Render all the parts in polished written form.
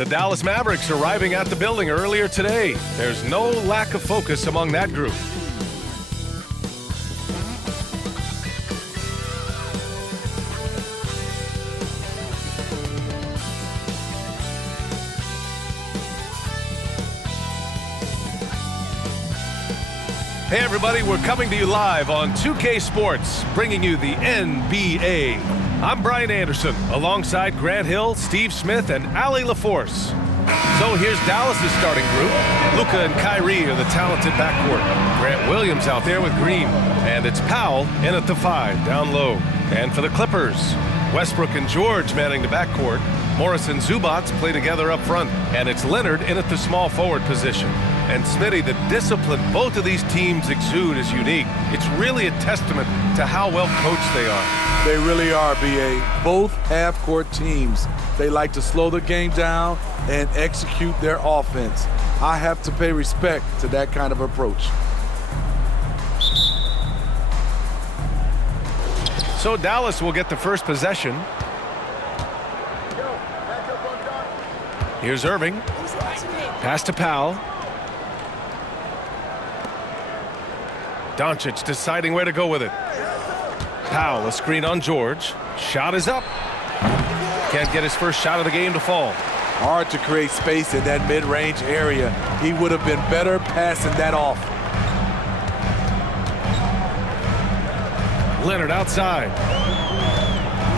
The Dallas Mavericks arriving at the building earlier today. There's no lack of focus among that group. Hey everybody, we're coming to you live on 2K Sports, bringing you the NBA. I'm Brian Anderson, alongside Grant Hill, Steve Smith, and Allie LaForce. So here's Dallas' starting group. Luka and Kyrie are the talented backcourt. Grant Williams out there with Green. And it's Powell in at the 5, down low. And for the Clippers, Westbrook and George manning the backcourt. Morris and Zubac play together up front. And it's Leonard in at the small forward position. And Smitty, the discipline both of these teams exude is unique. It's really a testament to how well coached they are. They really are, B.A. Both half-court teams, they like to slow the game down and execute their offense. I have to pay respect to that kind of approach. So Dallas will get the first possession. Here's Irving. Pass to Powell. Doncic deciding where to go with it. Powell, a screen on George. Shot is up. Can't get his first shot of the game to fall. Hard to create space in that mid-range area. He would have been better passing that off. Leonard outside.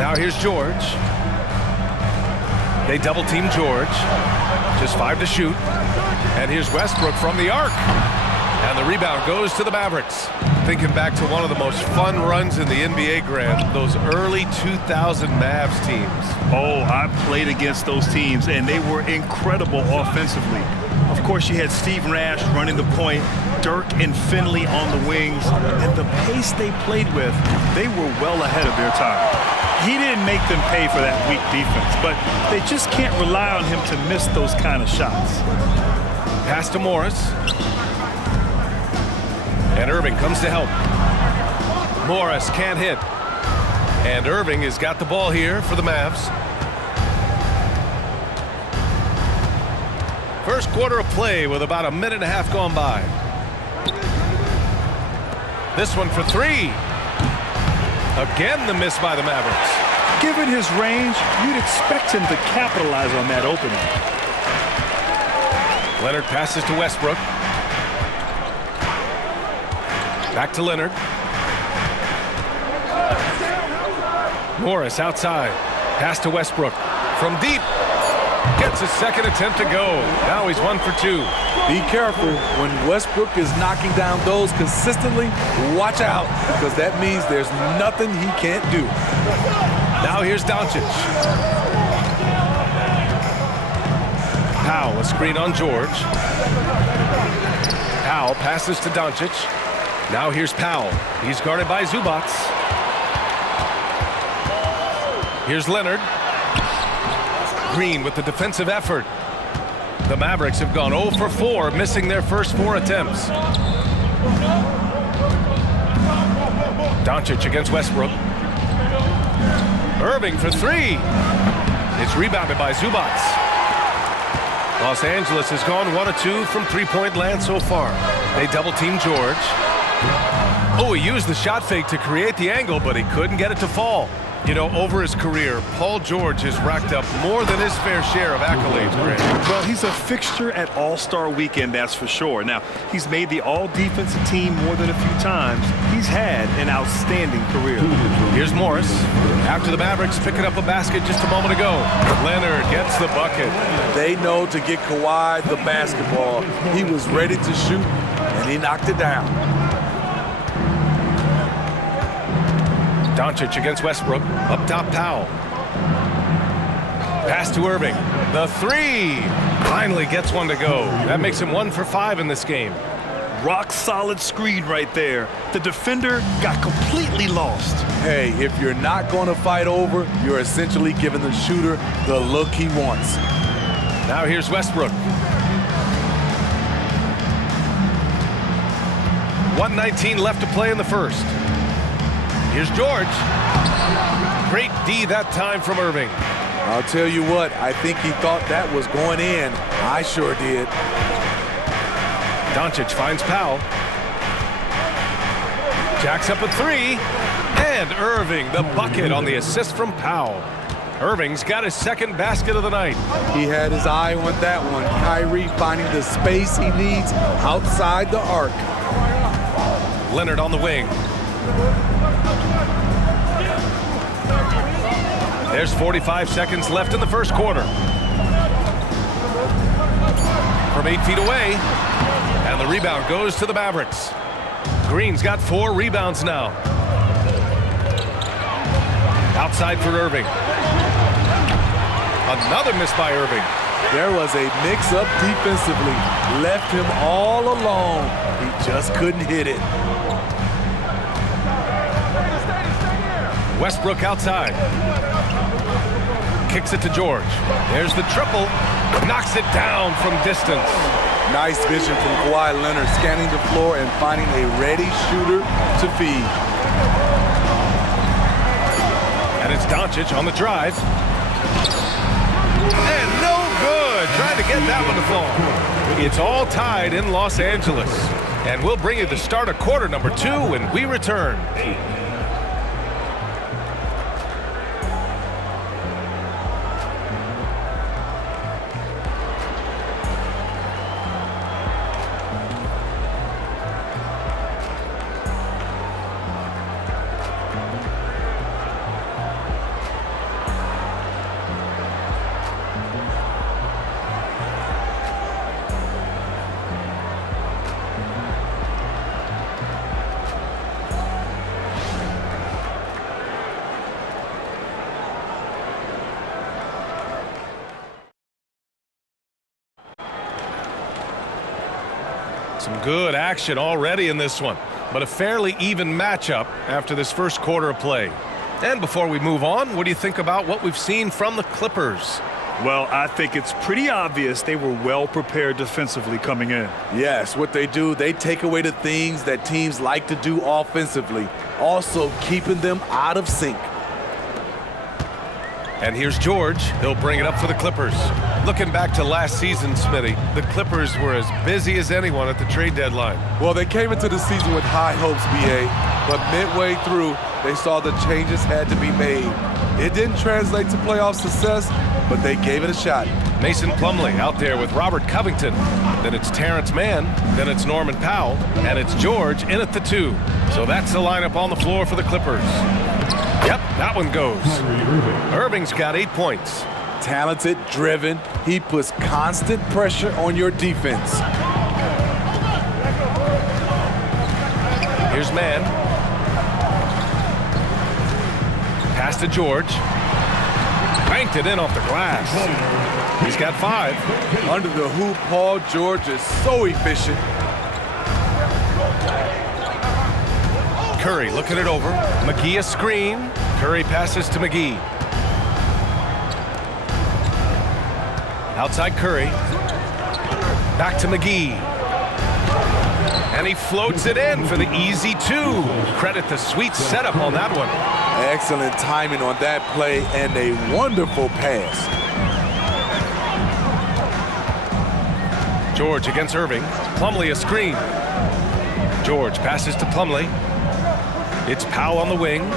Now here's George. They double team George. Just 5 to shoot. And here's Westbrook from the arc. And the rebound goes to the Mavericks. Thinking back to one of the most fun runs in the NBA, Grant, those early 2000 Mavs teams. Oh, I played against those teams, and they were incredible offensively. Of course, you had Steve Nash running the point, Dirk and Finley on the wings, and the pace they played with, they were well ahead of their time. He didn't make them pay for that weak defense, but they just can't rely on him to miss those kind of shots. Pass to Morris. And Irving comes to help. Morris can't hit. And Irving has got the ball here for the Mavs. First quarter of play with about a minute and a half gone by. This one for 3. Again, the miss by the Mavericks. Given his range, you'd expect him to capitalize on that opening. Leonard passes to Westbrook. Back to Leonard. Morris outside. Pass to Westbrook. From deep. Gets a second attempt to go. Now he's 1 for 2. Be careful when Westbrook is knocking down those consistently. Watch out, because that means there's nothing he can't do. Now here's Doncic. Powell, a screen on George. Powell passes to Doncic. Now here's Powell. He's guarded by Zubac. Here's Leonard. Green with the defensive effort. The Mavericks have gone 0 for 4, missing their first 4 attempts. Doncic against Westbrook. Irving for 3. It's rebounded by Zubac. Los Angeles has gone 1 of 2 from three-point land so far. They double-team George. Oh, he used the shot fake to create the angle, but he couldn't get it to fall. You know, over his career, Paul George has racked up more than his fair share of accolades, Grant. Well, he's a fixture at All-Star Weekend, that's for sure. Now, he's made the All-Defensive team more than a few times. He's had an outstanding career. Here's Morris. After the Mavericks picking up a basket just a moment ago. Leonard gets the bucket. They know to get Kawhi the basketball. He was ready to shoot, and he knocked it down. Doncic against Westbrook. Up top, Powell. Pass to Irving. The 3. Finally gets one to go. That makes him 1 for 5 in this game. Rock solid screen right there. The defender got completely lost. Hey, if you're not going to fight over, you're essentially giving the shooter the look he wants. Now here's Westbrook. 1:19 left to play in the first. Here's George. Great D that time from Irving. I'll tell you what, I think he thought that was going in. I sure did. Doncic finds Powell. Jacks up a three. And Irving, the bucket on the assist from Powell. Irving's got his second basket of the night. He had his eye on that one. Kyrie finding the space he needs outside the arc. Leonard on the wing. There's 45 seconds left in the first quarter. From 8 feet away. And the rebound goes to the Mavericks. Green's got 4 rebounds now. Outside for Irving. Another miss by Irving. There was a mix-up defensively. Left him all alone. He just couldn't hit it. Westbrook outside. Kicks it to George. There's the triple. Knocks it down from distance. Nice vision from Kawhi Leonard, scanning the floor and finding a ready shooter to feed. And it's Doncic on the drive. And no good. Trying to get that one to fall. It's all tied in Los Angeles. And we'll bring you the start of quarter number 2 when we return. Some good action already in this one, but a fairly even matchup after this first quarter of play. And before we move on, what do you think about what we've seen from the Clippers? Well, I think it's pretty obvious they were well prepared defensively coming in. Yes, what they do, they take away the things that teams like to do offensively, also keeping them out of sync. And here's George. He'll bring it up for the Clippers. Looking back to last season, Smitty, the Clippers were as busy as anyone at the trade deadline. Well, they came into the season with high hopes, B.A., but midway through, they saw the changes had to be made. It didn't translate to playoff success, but they gave it a shot. Mason Plumlee out there with Robert Covington. Then it's Terrence Mann. Then it's Norman Powell. And it's George in at the 2. So that's the lineup on the floor for the Clippers. Yep, that one goes. Irving's got 8 points. Talented, driven. He puts constant pressure on your defense. Here's Mann. Pass to George. Banked it in off the glass. He's got 5. Under the hoop, Paul George is so efficient. Curry looking it over. McGee a screen. Curry passes to McGee. Outside Curry. Back to McGee. And he floats it in for the easy 2. Credit the sweet setup on that one. Excellent timing on that play and a wonderful pass. George against Irving. Plumlee a screen. George passes to Plumlee. It's Powell on the wing.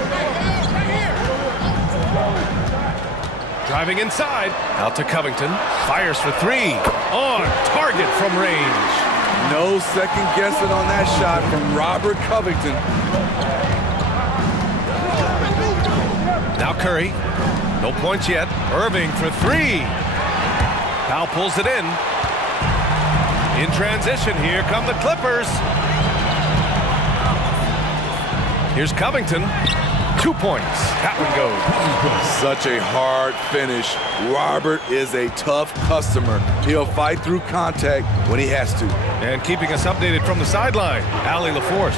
Driving inside. Out to Covington. Fires for 3. On target from range. No second guessing on that shot from Robert Covington. Now Curry. No points yet. Irving for 3. Powell pulls it in. In transition, here come the Clippers. Here's Covington. 2 points. That one goes. Such a hard finish. Robert is a tough customer. He'll fight through contact when he has to. And keeping us updated from the sideline, Allie LaForce.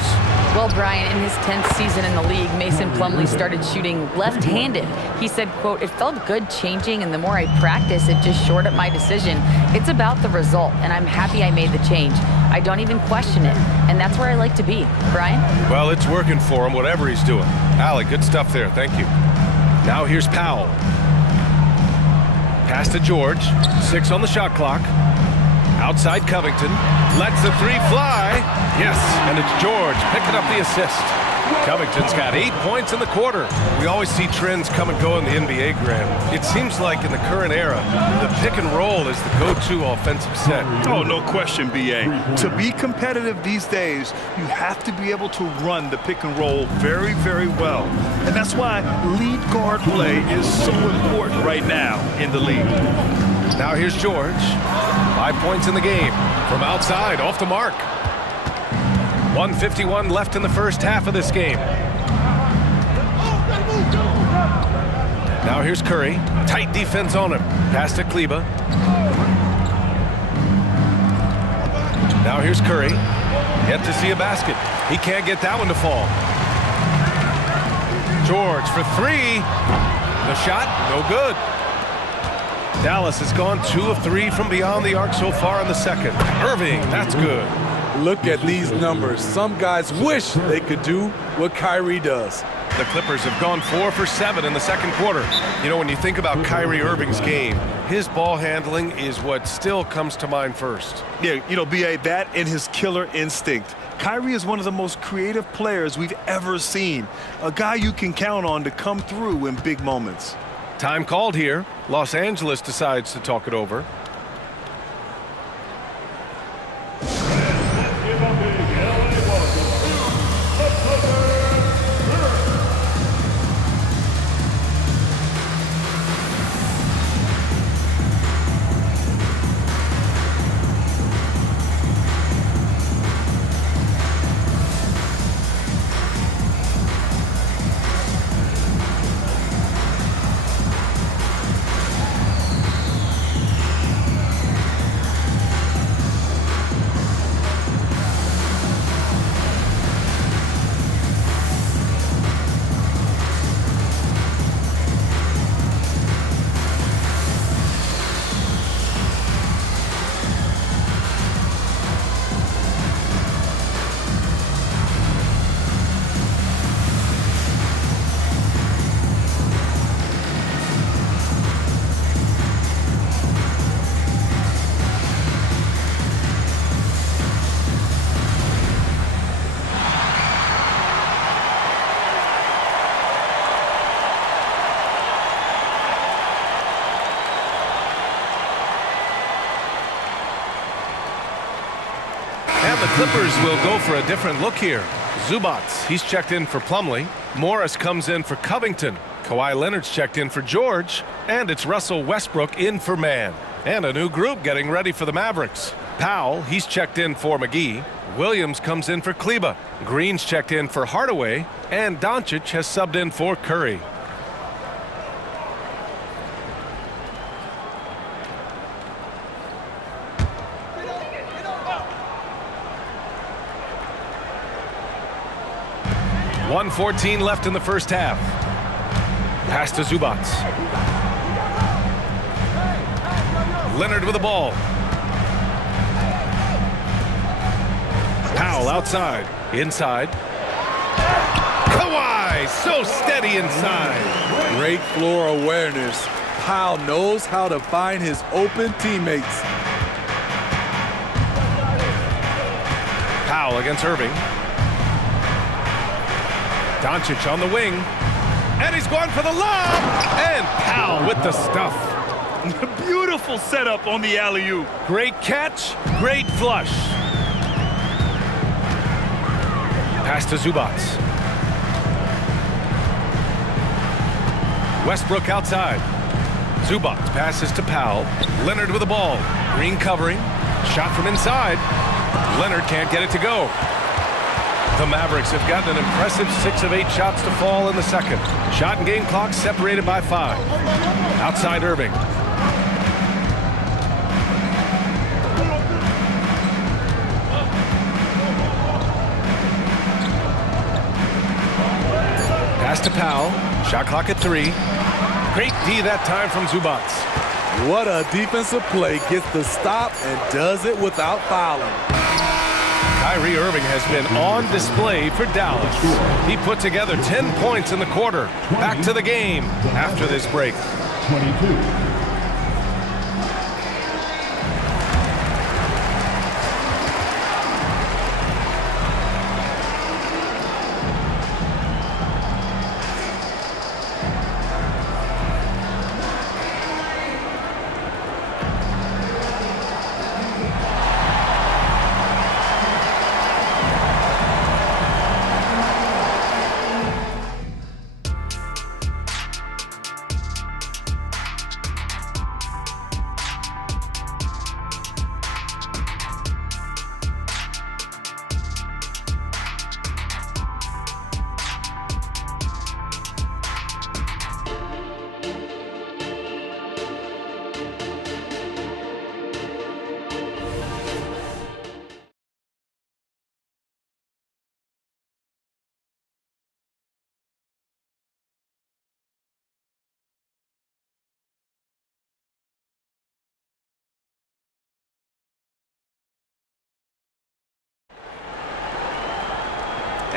Well, Brian, in his 10th season in the league, Mason Plumlee started shooting left-handed. He said, quote, "It felt good changing, and the more I practice, it just shored up my decision. It's about the result, and I'm happy I made the change. I don't even question it, and that's where I like to be." Brian? Well, it's working for him, whatever he's doing. Allie, good stuff there. Thank you. Now here's Powell. Pass to George. 6 on the shot clock. Outside Covington. Lets the three fly. Yes, and it's George picking up the assist. Covington's got 8 points in the quarter. We always see trends come and go in the NBA, Grant. It seems like in the current era, the pick and roll is the go-to offensive set. Oh, no question, B.A. To be competitive these days, you have to be able to run the pick and roll very, very well. And that's why lead guard play is so important right now in the league. Now here's George. 5 points in the game. From outside, off the mark. 1:51 left in the first half of this game. Now here's Curry. Tight defense on him. Pass to Kleber. Now here's Curry. Yet to see a basket. He can't get that one to fall. George for 3. The shot, no good. Dallas has gone 2 of 3 from beyond the arc so far in the second. Irving, that's good. Look at these numbers. Some guys wish they could do what Kyrie does. The Clippers have gone 4 for 7 in the second quarter. You know, when you think about Kyrie Irving's game, his ball handling is what still comes to mind first. Yeah, you know, B.A., that and his killer instinct. Kyrie is one of the most creative players we've ever seen. A guy you can count on to come through in big moments. Time called here. Los Angeles decides to talk it over. And the Clippers will go for a different look here. Zubac, he's checked in for Plumlee. Morris comes in for Covington. Kawhi Leonard's checked in for George. And it's Russell Westbrook in for Mann. And a new group getting ready for the Mavericks. Powell, he's checked in for McGee. Williams comes in for Kleber. Green's checked in for Hardaway. And Doncic has subbed in for Curry. .114 left in the first half. Pass to Zubac. Leonard with the ball. Powell outside. Inside. Kawhi, so steady inside. Great floor awareness. Powell knows how to find his open teammates. Powell against Irving. Doncic on the wing. And he's going for the lob. And Powell with the stuff. Beautiful setup on the alley-oop. Great catch, great flush. Pass to Zubac. Westbrook outside. Zubac passes to Powell. Leonard with the ball. Green covering. Shot from inside. Leonard can't get it to go. The Mavericks have gotten an impressive 6 of 8 shots to fall in the second. Shot and game clock separated by 5. Outside Irving. Pass to Powell. Shot clock at 3. Great D that time from Zubac. What a defensive play. Gets the stop and does it without fouling. Kyrie Irving has been on display for Dallas. He put together 10 points in the quarter. Back to the game after this break. 22.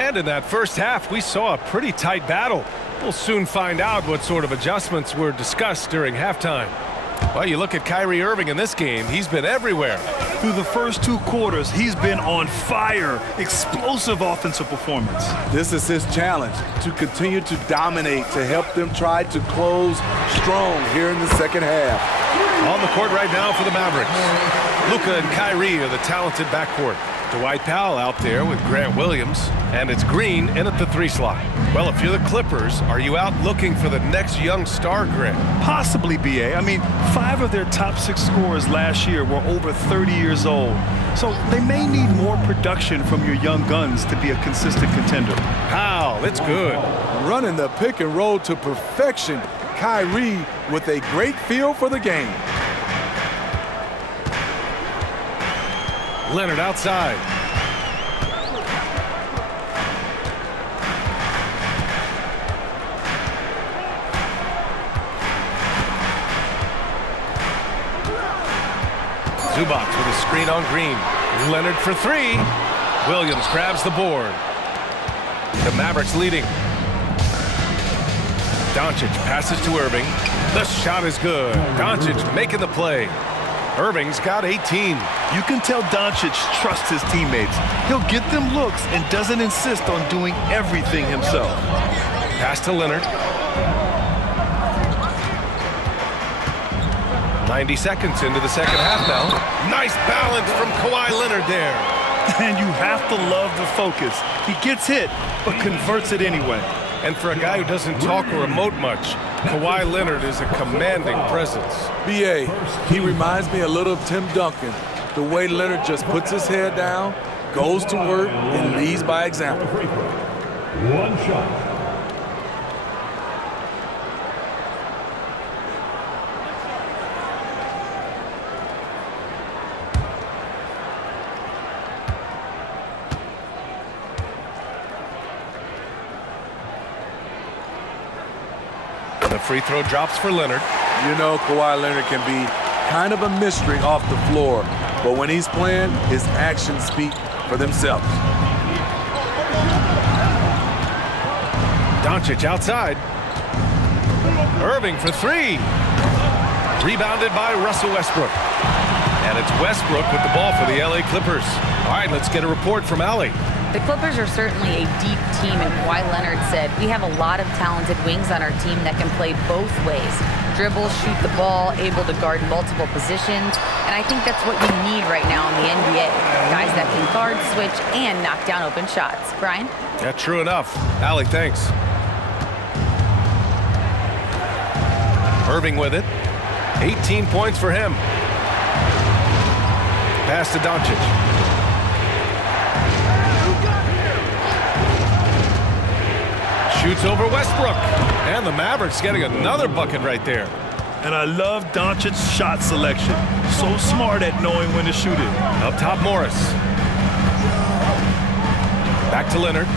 And in that first half, we saw a pretty tight battle. We'll soon find out what sort of adjustments were discussed during halftime. Well, you look at Kyrie Irving in this game, he's been everywhere. Through the first 2 quarters, he's been on fire. Explosive offensive performance. This is his challenge, to continue to dominate, to help them try to close strong here in the second half. On the court right now for the Mavericks. Luka and Kyrie are the talented backcourt. Dwight Powell out there with Grant Williams, and it's Green in at the 3 slot. Well, if you're the Clippers, are you out looking for the next young star, Grant? Possibly, B.A. I mean, 5 of their top 6 scorers last year were over 30 years old. So they may need more production from your young guns to be a consistent contender. Powell, it's good. Running the pick and roll to perfection. Kyrie with a great feel for the game. Leonard outside. Zubac with a screen on Green. Leonard for 3. Williams grabs the board. The Mavericks leading. Doncic passes to Irving. The shot is good. Doncic making the play. Irving's got 18. You can tell Doncic trusts his teammates. He'll get them looks and doesn't insist on doing everything himself. Pass to Leonard. 90 seconds into the second half now. Nice balance from Kawhi Leonard there. And you have to love the focus. He gets hit, but converts it anyway. And for a guy who doesn't talk or emote much, Kawhi Leonard is a commanding presence. B.A., he reminds me a little of Tim Duncan. The way Leonard just puts his head down, goes to work, and leads by example. 1 shot. The free throw drops for Leonard. You know, Kawhi Leonard can be kind of a mystery off the floor, but when he's playing, his actions speak for themselves. Doncic outside. Irving for 3. Rebounded by Russell Westbrook. And it's Westbrook with the ball for the LA Clippers. All right, let's get a report from Allie. The Clippers are certainly a deep team, and Kawhi Leonard said, "We have a lot of talented wings on our team that can play both ways. Dribble, shoot the ball, able to guard multiple positions, and I think that's what you need right now in the NBA. Guys that can guard, switch, and knock down open shots." Brian? Yeah, true enough. Allie, thanks. Irving with it. 18 points for him. Pass to Doncic. Shoots over Westbrook. And the Mavericks getting another bucket right there. And I love Doncic's shot selection. So smart at knowing when to shoot it. Up top, Morris. Back to Leonard.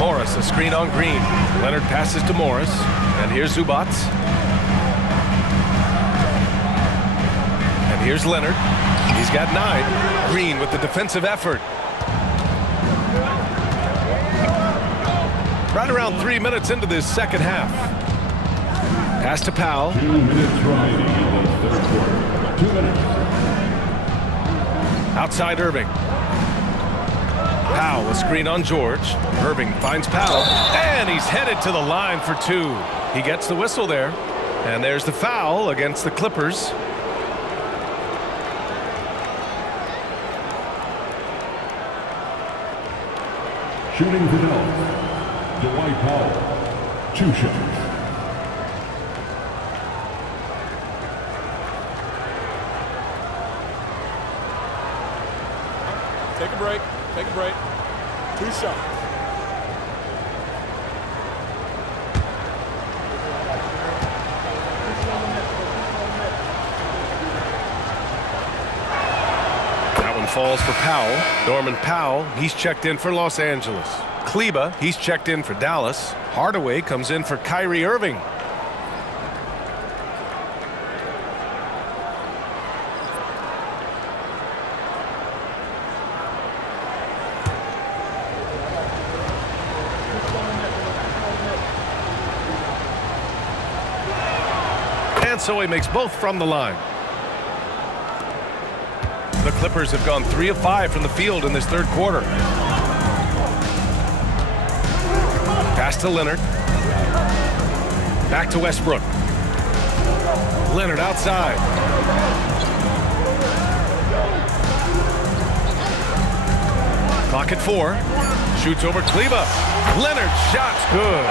Morris, a screen on Green. Leonard passes to Morris. And here's Zubac. And here's Leonard. He's got 9. Green with the defensive effort. Right around 3 minutes into this second half. Pass to Powell. 2 minutes remaining in the third quarter. 2 minutes. Outside Irving. Powell, a screen on George. Irving finds Powell, and he's headed to the line for 2. He gets the whistle there, and there's the foul against the Clippers. Shooting for Dallas. Dwight Powell. 2 shots. Take a break. Take a break. 2 shots. That one falls for Powell. Norman Powell, he's checked in for Los Angeles. Kleba, he's checked in for Dallas. Hardaway comes in for Kyrie Irving. And so he makes both from the line. The Clippers have gone 3 of 5 from the field in this third quarter. Pass to Leonard. Back to Westbrook. Leonard outside. Clock at 4. Shoots over Kleba. Leonard's shot's good.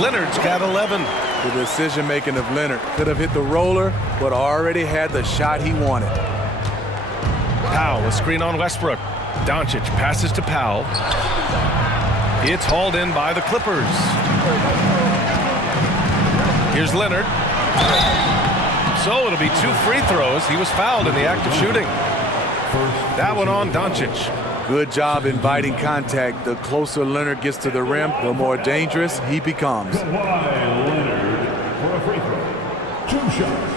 Leonard's got 11. The decision-making of Leonard could have hit the roller, but already had the shot he wanted. Powell, a screen on Westbrook. Doncic passes to Powell. It's hauled in by the Clippers. Here's Leonard. So it'll be 2 free throws. He was fouled in the act of shooting. That one on Doncic. Good job inviting contact. The closer Leonard gets to the rim, the more dangerous he becomes. Kawhi Leonard for a free throw. 2 shots.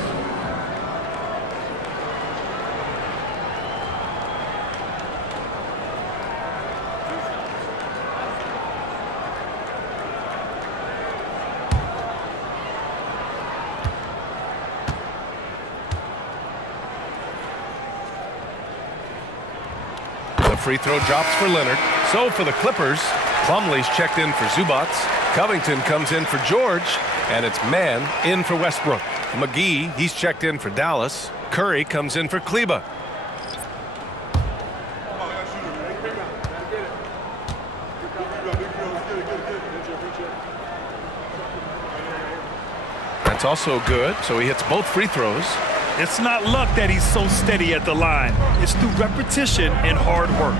Free throw drops for Leonard. So for the Clippers, Plumlee's checked in for Zubac. Covington comes in for George. And it's Mann in for Westbrook. McGee, he's checked in for Dallas. Curry comes in for Kleba. That's also good, so he hits both free throws. It's not luck that he's so steady at the line. It's through repetition and hard work.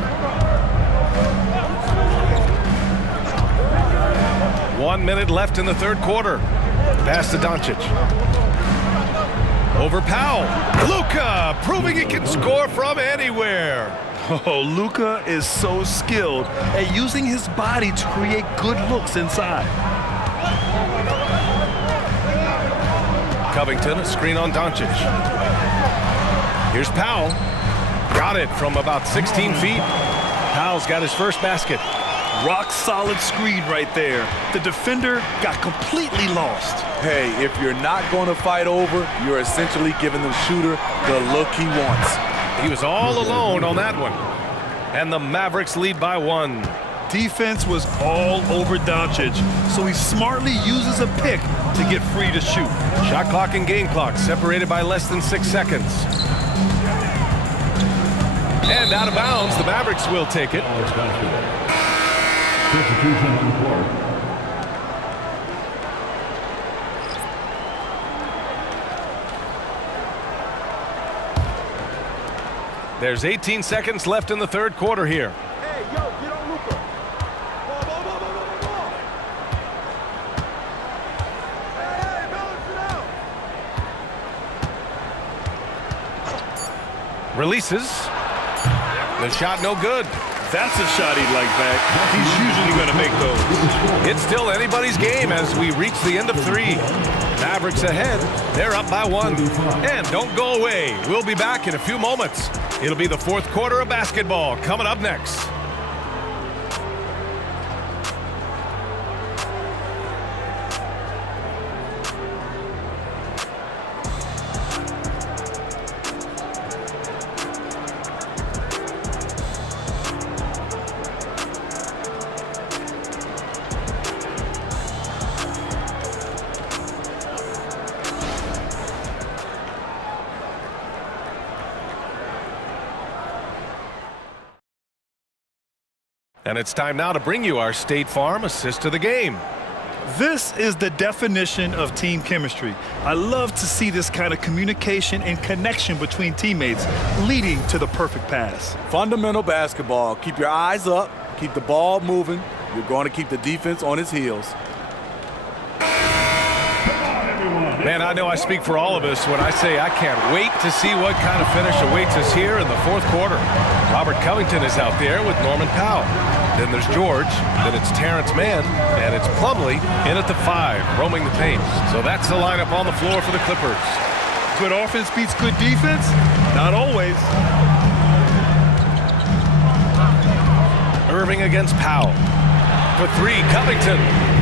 1 minute left in the third quarter. Pass to Doncic. Over Powell. Luka proving he can score from anywhere. Oh, Luka is so skilled at using his body to create good looks inside. Covington, a screen on Doncic. Here's Powell. Got it from about 16 feet. Powell's got his first basket. Rock solid screen right there. The defender got completely lost. Hey, if you're not going to fight over, you're essentially giving the shooter the look he wants. He was all alone on that one. And the Mavericks lead by 1. Defense was all over Doncic, so he smartly uses a pick to get free to shoot. Shot clock and game clock separated by less than 6 seconds. And out of bounds, the Mavericks will take it. Substitution on the court. There's 18 seconds left in the third quarter here. Hey, yo, get on Luka. Ball. Hey, balance it out. Releases. The shot no good. That's a shot he'd like back. He's usually going to make those. It's still anybody's game as we reach the end of 3. Mavericks ahead. They're up by 1. And don't go away. We'll be back in a few moments. It'll be the fourth quarter of basketball coming up next. And it's time now to bring you our State Farm assist of the game. This is the definition of team chemistry. I love to see this kind of communication and connection between teammates leading to the perfect pass. Fundamental basketball. Keep your eyes up. Keep the ball moving. You're going to keep the defense on its heels. Man, I know I speak for all of us when I say I can't wait to see what kind of finish awaits us here in the fourth quarter. Robert Covington is out there with Norman Powell. Then there's George, then it's Terrence Mann, and it's Plumlee in at the 5, roaming the paint. So that's the lineup on the floor for the Clippers. Good offense beats good defense? Not always. Irving against Powell. For 3, Covington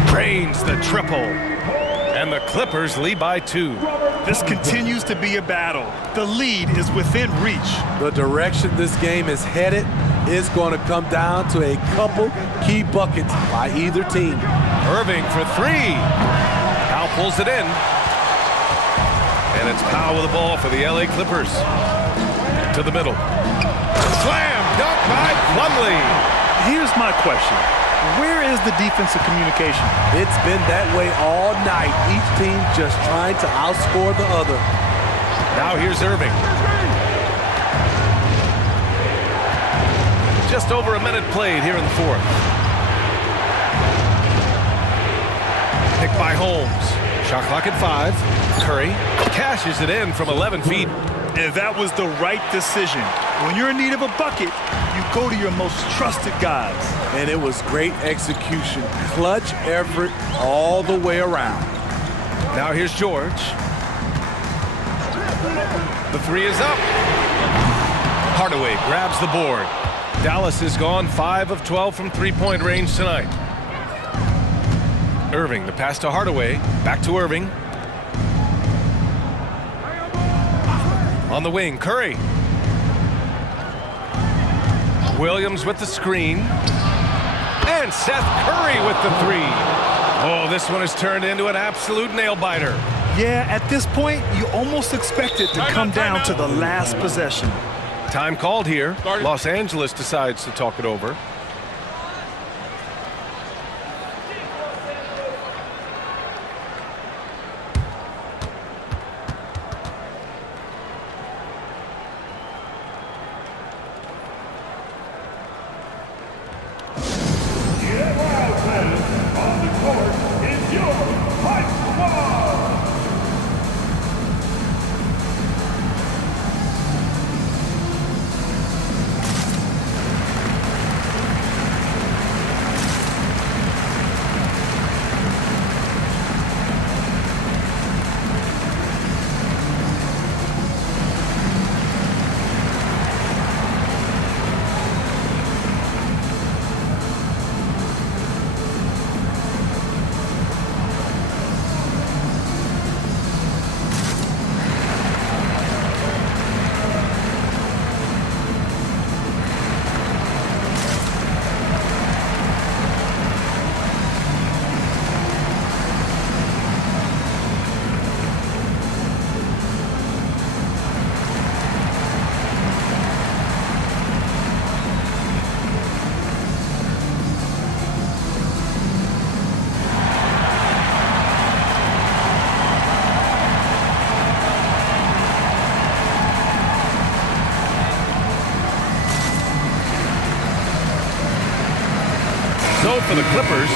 drains the triple. And the Clippers lead by 2. This continues to be a battle. The lead is within reach. The direction this game is headed is going to come down to a couple key buckets by either team. Irving for 3. Powell pulls it in. And it's Powell with the ball for the LA Clippers. To the middle. Slam dunk by Plumlee. Here's my question. Where is the defensive communication? It's been that way all night. Each team just trying to outscore the other. Now here's Irving. Just over a minute played here in the 4th. Picked by Holmes. Shot clock at 5. Curry cashes it in from 11 feet. And that was the right decision. When you're in need of a bucket, you go to your most trusted guys. And it was great execution. Clutch effort all the way around. Now here's George. The 3 is up. Hardaway grabs the board. Dallas has gone 5 of 12 from three-point range tonight. Irving, the pass to Hardaway. Back to Irving. On the wing, Curry. Williams with the screen. And Seth Curry with the 3. Oh, this one has turned into an absolute nail-biter. Yeah, at this point, you almost expect it to come down to the last possession. Time called here. Los Angeles decides to talk it over. So for the Clippers,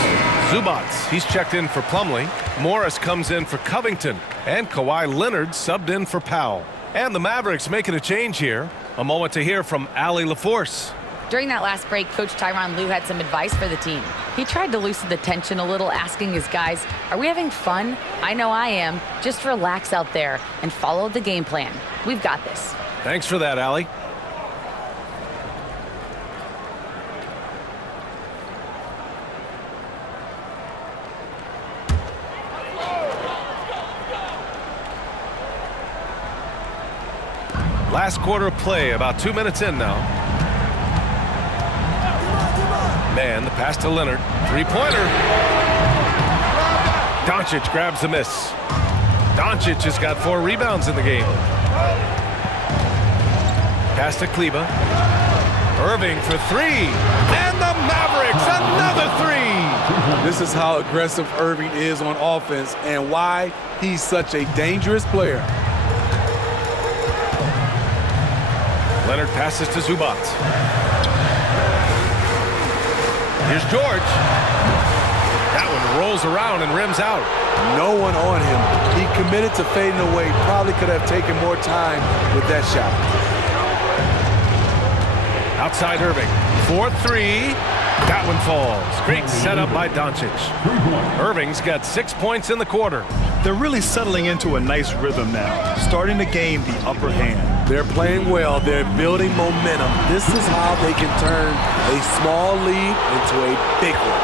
Zubats, he's checked in for Plumlee. Morris comes in for Covington. And Kawhi Leonard subbed in for Powell. And the Mavericks making a change here. A moment to hear from Allie LaForce. During that last break, Coach Tyronn Lue had some advice for the team. He tried to loosen the tension a little, asking his guys, are we having fun? I know I am. Just relax out there and follow the game plan. We've got this. Thanks for that, Allie. Last quarter of play, about 2 minutes in now. Man, the pass to Leonard. Three-pointer. Doncic grabs the miss. Doncic has got 4 rebounds in the game. Pass to Kleba. Irving for 3. And the Mavericks, another 3. This is how aggressive Irving is on offense and why he's such a dangerous player. Leonard passes to Zubac. Here's George. That one rolls around and rims out. No one on him. He committed to fading away. Probably could have taken more time with that shot. Outside Irving. 4-3. That one falls. Great setup by Doncic. Irving's got 6 points in the quarter. They're really settling into a nice rhythm now, starting to gain the upper hand. They're playing well. They're building momentum. This is how they can turn a small lead into a big one.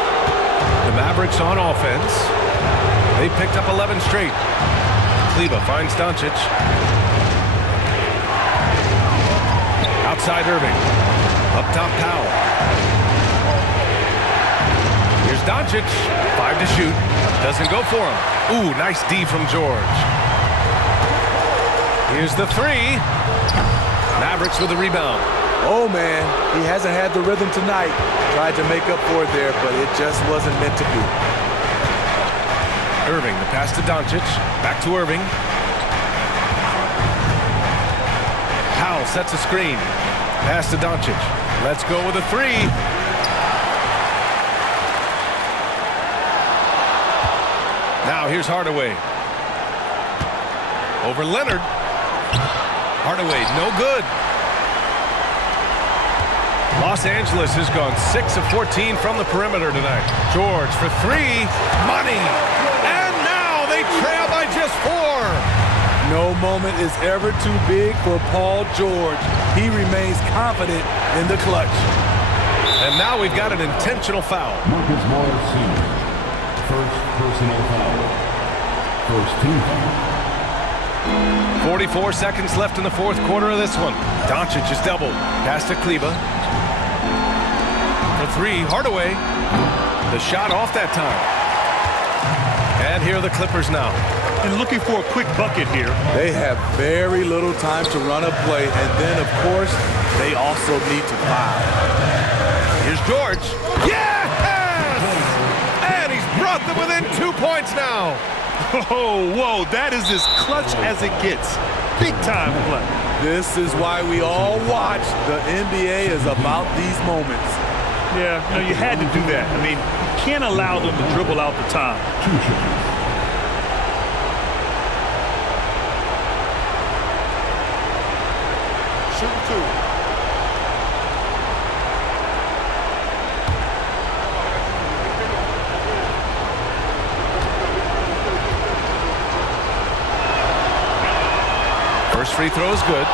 The Mavericks on offense. They picked up 11 straight. Kleba finds Doncic. Outside Irving. Up top Powell. Here's Doncic. 5 to shoot. Doesn't go for him. Ooh, nice D from George. Here's the three. Mavericks with the rebound. Oh, man, he hasn't had the rhythm tonight. Tried to make up for it there, but it just wasn't meant to be. Irving, the pass to Doncic. Back to Irving. Powell sets a screen. Pass to Doncic. Let's go with a three. Now here's Hardaway. Over Leonard. Hardaway, no good. Los Angeles has gone 6 of 14 from the perimeter tonight. George for three. Money. And now they trail by just 4. No moment is ever too big for Paul George. He remains confident in the clutch. And now we've got an intentional foul. Marcus Morris Sr. First personal foul. First team foul. 44 seconds left in the fourth quarter of this one. Doncic is doubled. Pass to Kleba. For three, Hardaway. The shot off that time. And here are the Clippers now. And looking for a quick bucket here. They have very little time to run a play, and then, of course, they also need to foul. Here's George. Yes! And he's brought them within 2 points now. Oh, whoa, that is as clutch as it gets. Big time play. This is why we all watch. The NBA is about these moments. Yeah, you had to do that. I mean, you can't allow them to dribble out the time. 2 shooters. Shoot 2. First free throw is good,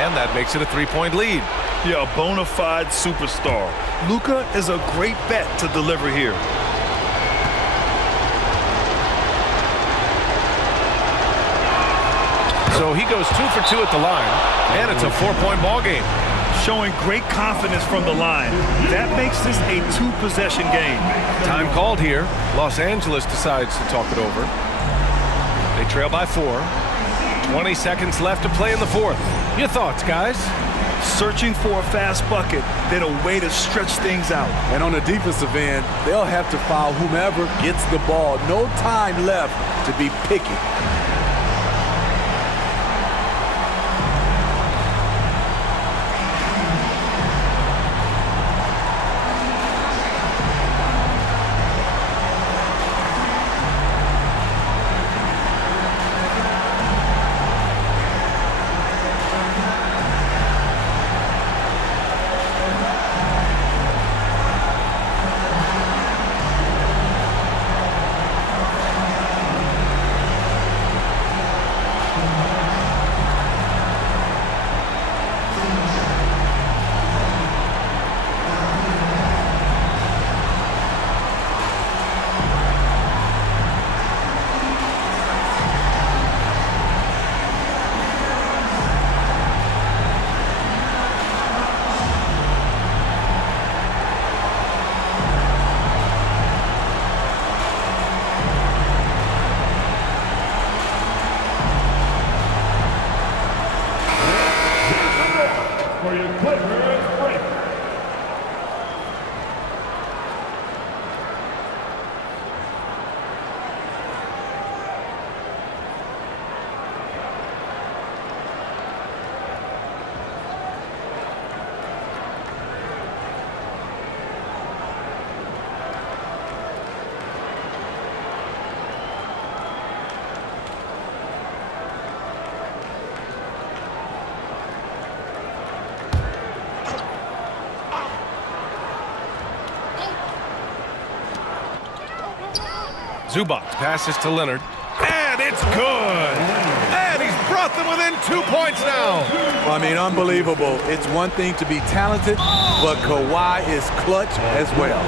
and that makes it a 3-point lead. Yeah, a bona fide superstar. Luka is a great bet to deliver here. So he goes 2 for 2 at the line, and it's a 4-point ball game. Showing great confidence from the line. That makes this a 2-possession game. Time called here. Los Angeles decides to talk it over. They trail by 4. 20 seconds left to play in the fourth. Your thoughts, guys? Searching for a fast bucket, then a way to stretch things out. And on the defensive end, they'll have to foul whomever gets the ball. No time left to be picky. For your Clippers break. Zubac passes to Leonard, and it's good. And he's brought them within 2 points now. I mean, unbelievable. It's one thing to be talented, but Kawhi is clutch as well.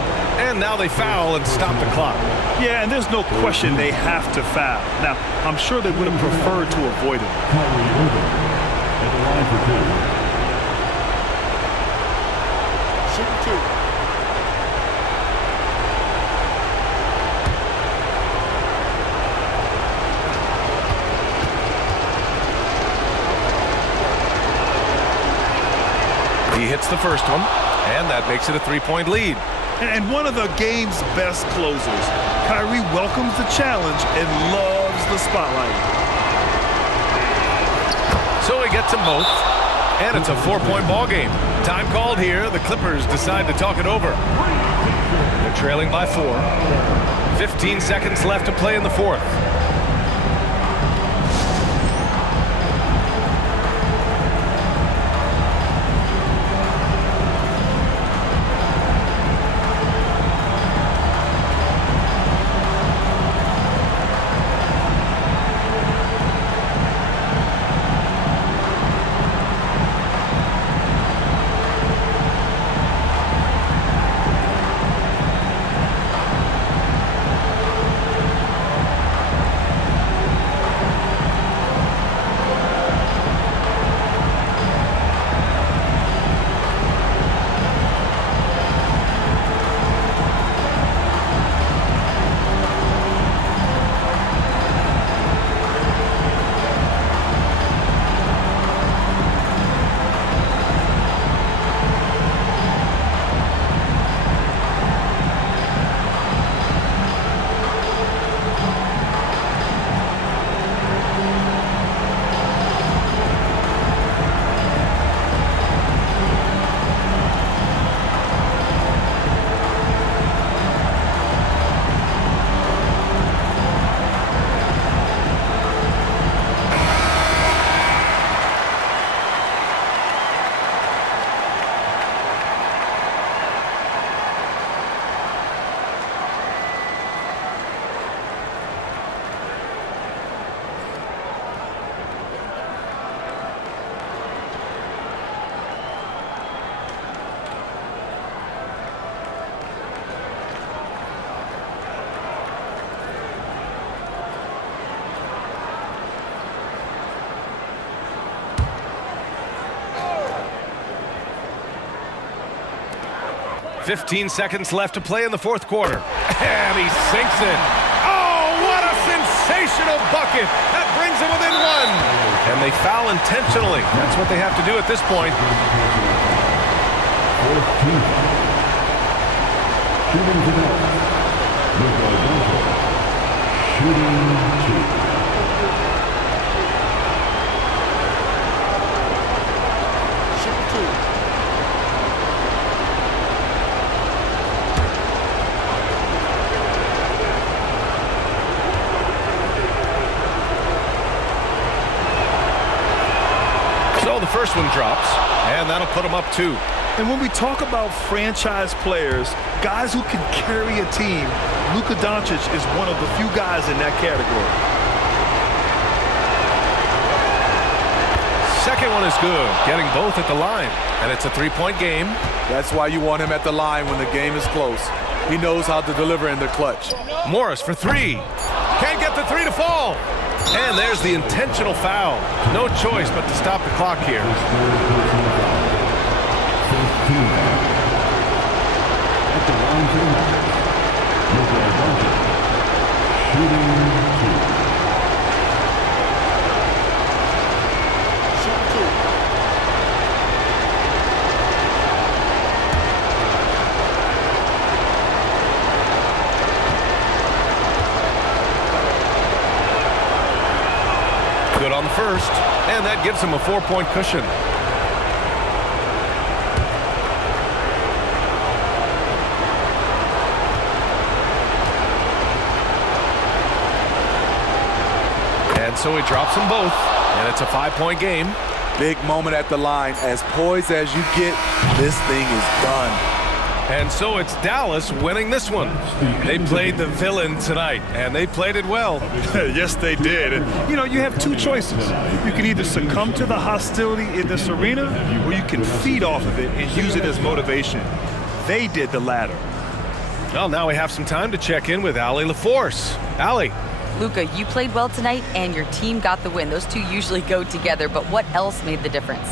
And now they foul and stop the clock. Yeah, and there's no question they have to foul. Now, I'm sure they would have preferred to avoid it. Kyrie Irving at the line for two. Shooting 2. He hits the first one, and that makes it a 3-point lead. And one of the game's best closers. Kyrie welcomes the challenge and loves the spotlight. So he gets them both, and it's a 4-point ball game. Time called here. The Clippers decide to talk it over. They're trailing by 4. 15 seconds left to play in the fourth. .15 seconds left to play in the fourth quarter. And he sinks it. Oh, what a sensational bucket. That brings him within 1. And they foul intentionally. That's what they have to do at this point. 14. Shooting to net. Luka Doncic. Shooting 2. So the first one drops, and that'll put them up 2. And when we talk about franchise players, guys who can carry a team, Luka Doncic is one of the few guys in that category. Second one is good, getting both at the line. And it's a 3-point game. That's why you want him at the line when the game is close. He knows how to deliver in the clutch. Morris for 3. Can't get the 3 to fall. And there's the intentional foul. No choice but to stop the clock here. 15. At the line to the Mavericks. Luka Doncic. Shooting 2. Good on the first, and that gives him a 4-point cushion. And so he drops them both, and it's a 5-point game. Big moment at the line. As poised as you get, this thing is done. And so it's Dallas winning this one. They played the villain tonight, and they played it well. Yes, they did. And, you know, you have two choices. You can either succumb to the hostility in this arena, or you can feed off of it and use it as motivation. They did the latter. Well, now we have some time to check in with Allie LaForce. Allie. Luka, you played well tonight, and your team got the win. Those two usually go together, but what else made the difference?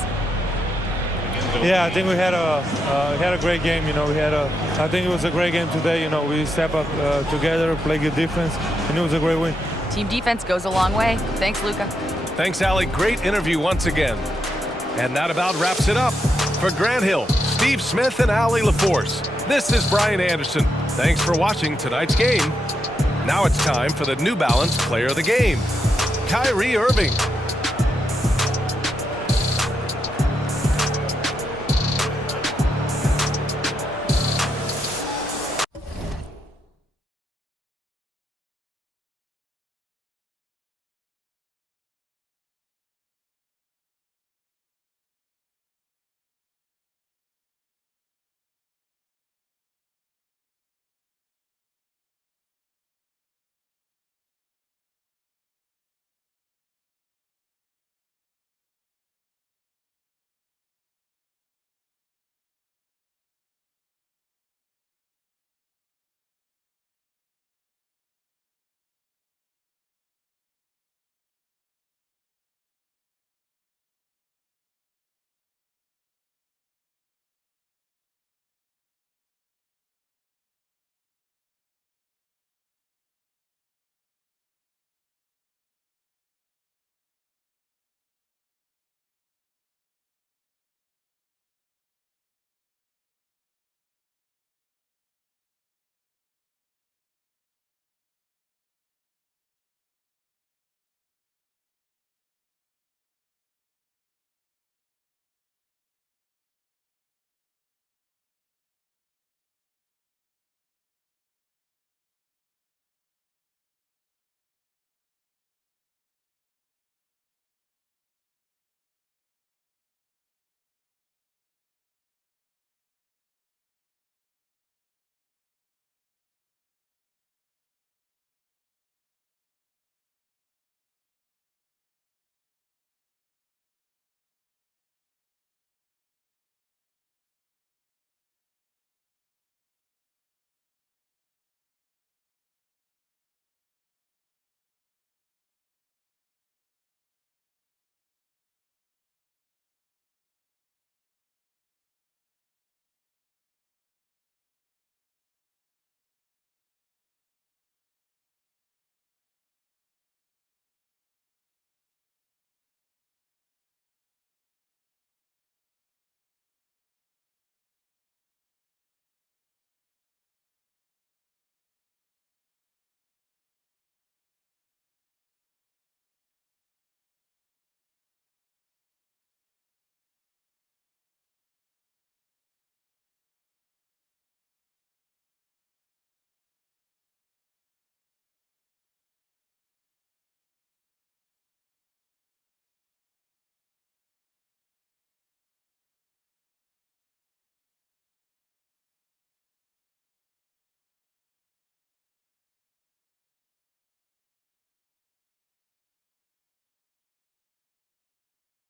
Yeah, I think we had a great game. You know, I think it was a great game today. You know, we step up together, play good defense, and it was a great win. Team defense goes a long way. Thanks, Luka. Thanks, Allie. Great interview once again. And that about wraps it up. For Grant Hill, Steve Smith, and Allie LaForce, this is Brian Anderson. Thanks for watching tonight's game. Now it's time for the New Balance Player of the Game, Kyrie Irving.